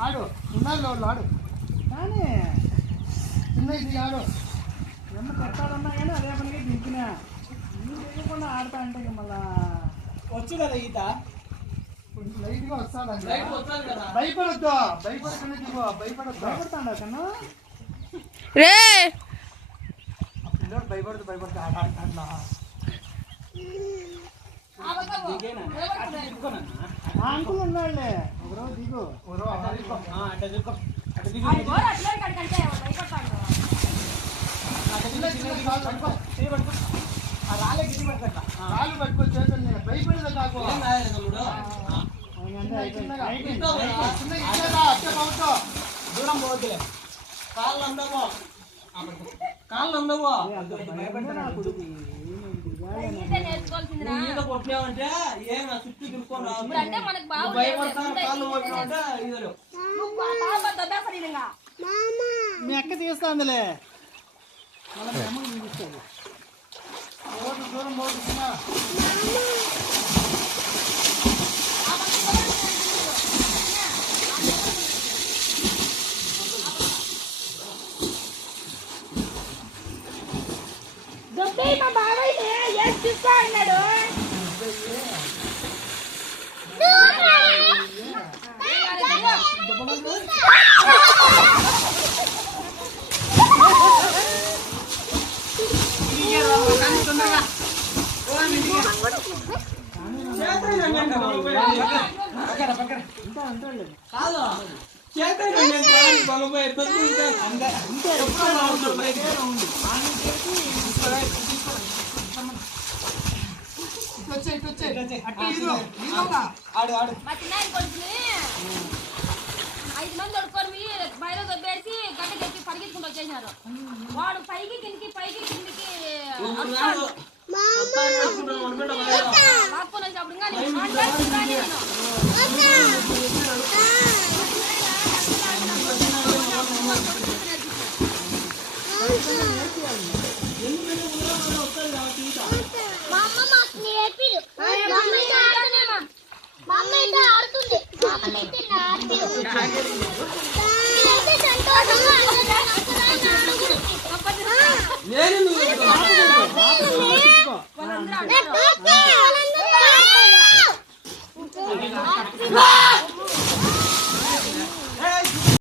ఆడు ఉన్నారు ఆడు కానీ చిన్న ఇది ఆడు ఎంత పెట్టాలన్నా కానీ అదే పనికి దింపినా నీళ్ళు తెలియకుండా ఆడతా అంటే మళ్ళా వచ్చు కదా ఈత కొంచెం లైట్గా వస్తాడు భయపడొద్దు భయపడకుండా దిగు భయపడతాడు కన్నా రే పిల్లడు భయపడుతూ ఆడుతున్నా అంకుల్ ఉన్నాడులే ఒకరోజు దిగు రాళ్ళు పట్టుకో చేతులు నేను భయపడేదా కాకు దూరం పోవద్దులే కాళ్ళు అందవో కొట్టావంటే ఏం చుట్టూ తిరుక్కొని మీ అక్క తీస్తాందిలే దూరం పోతున్నా మా బాబాయ్ ఏం చూస్తా అన్నాడు ఐదు మంది దొడుకొని బయట దొబ్బేసి గడ్డకెక్కి పరిగెత్తుకుంటూ వచ్చేసినారు. వాడు పైకి కిందికి లాక్కొని వచ్చినప్పుడు నేను